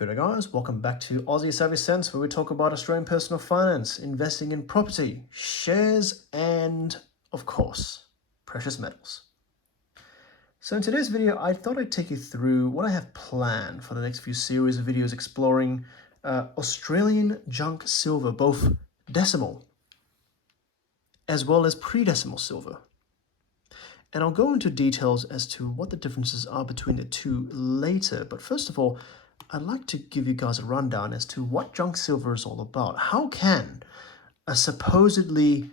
Good day guys, welcome back to Aussie Savvy Sense, where we talk about Australian personal finance, investing in property, shares, and of course, precious metals. So in today's video, I thought I'd take you through what I have planned for the next few series of videos exploring Australian junk silver, both decimal as well as pre-decimal silver. And I'll go into details as to what the differences are between the two later, but first of all, I'd like to give you guys a rundown as to what junk silver is all about. How can a supposedly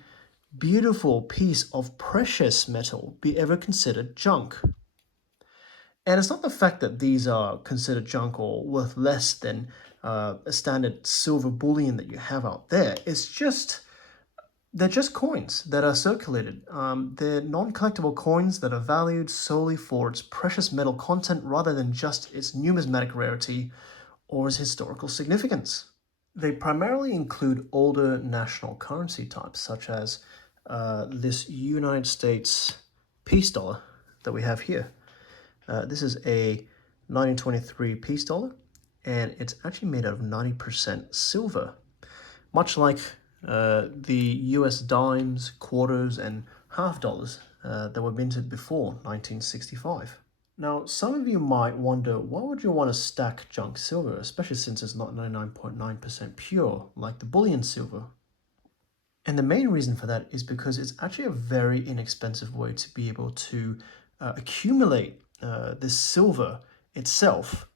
beautiful piece of precious metal be ever considered junk? And it's not the fact that these are considered junk or worth less than a standard silver bullion that you have out there. It's just, they're just coins that are circulated. They're non-collectible coins that are valued solely for its precious metal content rather than just its numismatic rarity or its historical significance. They primarily include older national currency types, such as this United States peace dollar that we have here. This is a 1923 peace dollar, and it's actually made out of 90% silver, much like the US dimes, quarters, and half dollars that were minted before 1965. Now, some of you might wonder, why would you want to stack junk silver, especially since it's not 99.9% pure, like the bullion silver? And the main reason for that is because it's actually a very inexpensive way to be able to accumulate this silver itself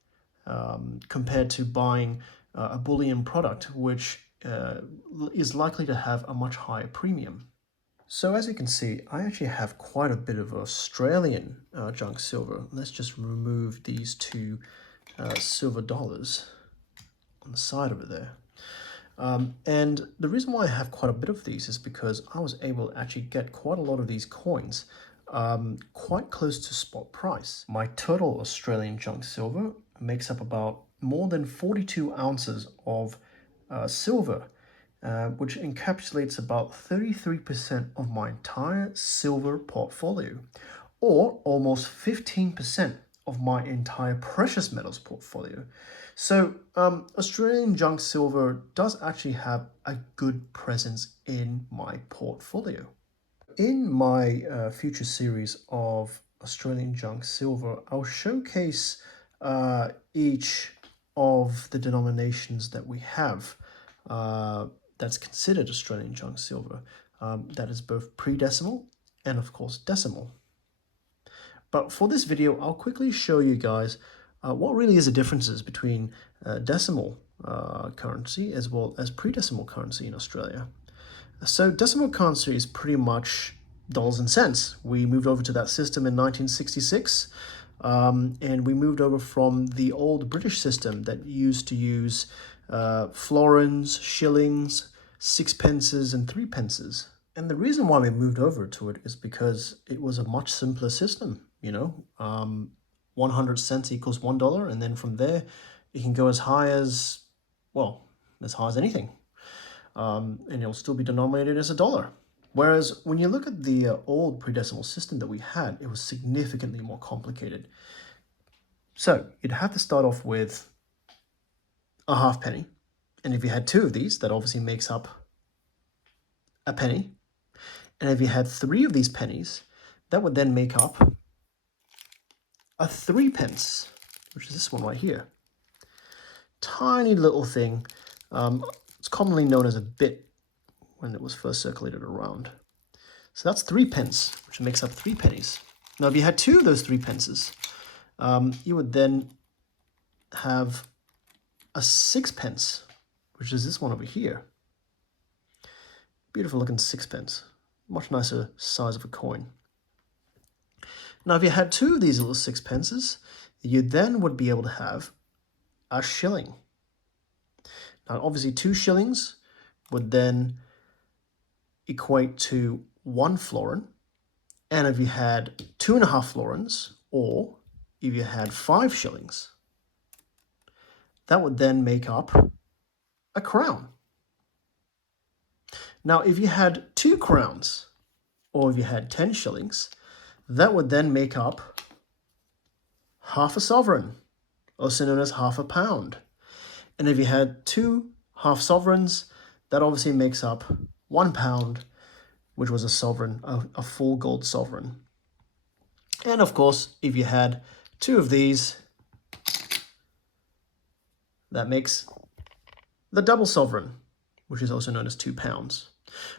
compared to buying a bullion product, which is likely to have a much higher premium. So as you can see, I actually have quite a bit of Australian junk silver. Let's just remove these two silver dollars on the side over there. And the reason why I have quite a bit of these is because I was able to actually get quite a lot of these coins quite close to spot price. My total Australian junk silver makes up about more than 42 ounces of silver, which encapsulates about 33% of my entire silver portfolio, or almost 15% of my entire precious metals portfolio. So Australian junk silver does actually have a good presence in my portfolio. In my future series of Australian junk silver, I'll showcase each of the denominations that we have that's considered Australian junk silver. That is both pre-decimal and of course decimal. But for this video, I'll quickly show you guys what really is the differences between decimal currency as well as pre-decimal currency in Australia. So decimal currency is pretty much dollars and cents. We moved over to that system in 1966. And we moved over from the old British system that used to use florins, shillings, sixpences, and threepences. And the reason why we moved over to it is because it was a much simpler system, 100 cents equals $1, and then from there, it can go as high as, well, as high as anything. And it'll still be denominated as a dollar. Whereas when you look at the old pre-decimal system that we had, it was significantly more complicated. So you'd have to start off with a half penny. And if you had two of these, that obviously makes up a penny. And if you had three of these pennies, that would then make up a 3 pence, which is this one right here. Tiny little thing. It's commonly known as a bit when it was first circulated around. So that's 3 pence, which makes up 3 pennies. Now, if you had two of those 3 pences, you would then have a 6 pence, which is this one over here. Beautiful looking 6 pence. Much nicer size of a coin. Now, if you had two of these little 6 pences, you then would be able to have a shilling. Now, obviously, 2 shillings would then equate to 1 florin. And if you had 2.5 florins, or if you had 5 shillings, that would then make up a crown. Now, if you had 2 crowns, or if you had 10 shillings, that would then make up half a sovereign, also known as half a pound. And if you had 2 half sovereigns, that obviously makes up £1, which was a sovereign, a full gold sovereign. And of course, if you had 2 of these, that makes the double sovereign, which is also known as £2.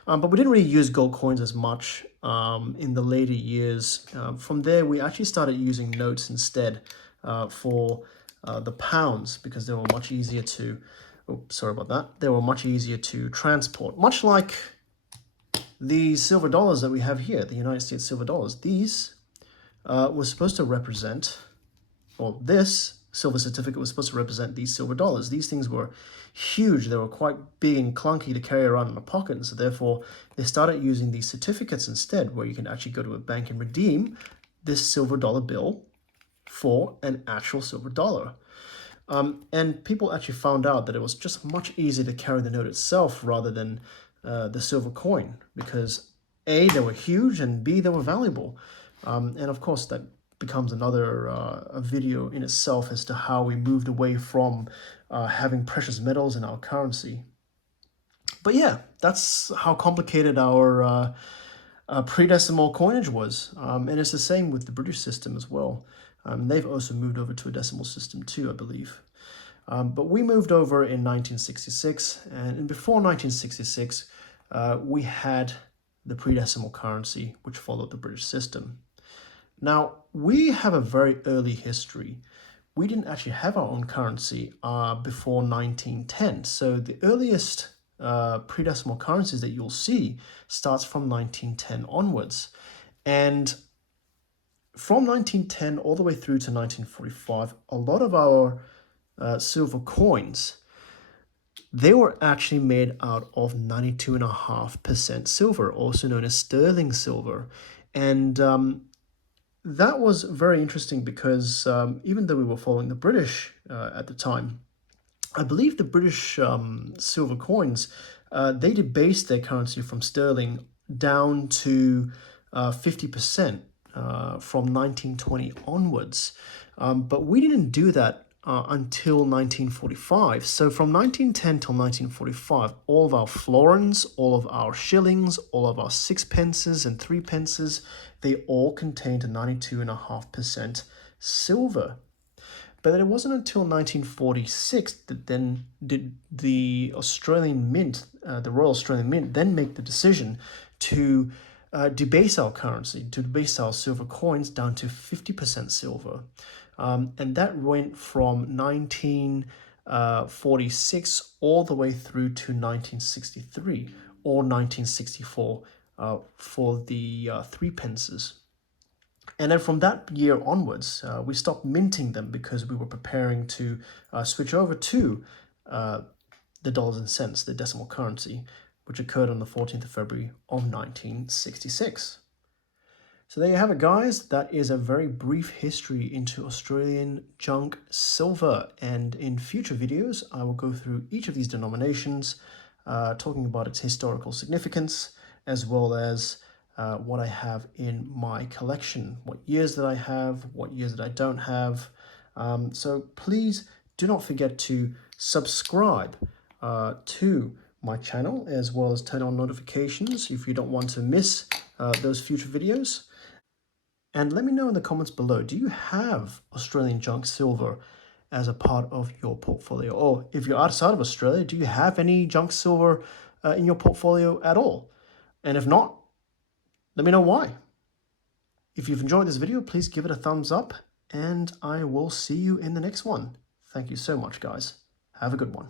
But we didn't really use gold coins as much in the later years. From there, we actually started using notes instead for the pounds, because they were much easier to, sorry about that, they were much easier to transport. Much like the silver dollars that we have here, the United States silver dollars. These were supposed to represent, or this silver certificate was supposed to represent these silver dollars. These things were huge. They were quite big and clunky to carry around in a pocket, and so therefore they started using these certificates instead, where you can actually go to a bank and redeem this silver dollar bill for an actual silver dollar. And people actually found out that it was just much easier to carry the note itself rather than the silver coin, because A, they were huge, and B, they were valuable. And of course, that becomes another a video in itself as to how we moved away from having precious metals in our currency. But yeah, that's how complicated our predecimal coinage was. And it's the same with the British system as well. They've also moved over to a decimal system too, I believe. But we moved over in 1966, and before 1966, we had the predecimal currency, which followed the British system. Now, we have a very early history. We didn't actually have our own currency before 1910. So the earliest predecimal currencies that you'll see starts from 1910 onwards. And from 1910 all the way through to 1945, a lot of our silver coins, they were actually made out of 92.5% silver, also known as sterling silver. And that was very interesting because even though we were following the British at the time, I believe the British silver coins, they debased their currency from sterling down to 50% from 1920 onwards. But we didn't do that until 1945. So from 1910 till 1945, all of our florins, all of our shillings, all of our sixpences and threepences, they all contained 92.5% silver. But then it wasn't until 1946 that then did the Australian Mint, the Royal Australian Mint, then make the decision to debase our currency, to debase our silver coins down to 50% silver. And that went from 1946 all the way through to 1963 or 1964 for the threepences. And then from that year onwards, we stopped minting them because we were preparing to switch over to the dollars and cents, the decimal currency, which occurred on the 14th of February of 1966. So there you have it, guys. That is a very brief history into Australian junk silver. And in future videos, I will go through each of these denominations, talking about its historical significance, as well as what I have in my collection, what years that I have, what years that I don't have. So please do not forget to subscribe to my channel, as well as turn on notifications if you don't want to miss those future videos. And let me know in the comments below, do you have Australian junk silver as a part of your portfolio? Or if you're outside of Australia, do you have any junk silver in your portfolio at all? And if not, let me know why. If you've enjoyed this video, please give it a thumbs up, and I will see you in the next one. Thank you so much, guys. Have a good one.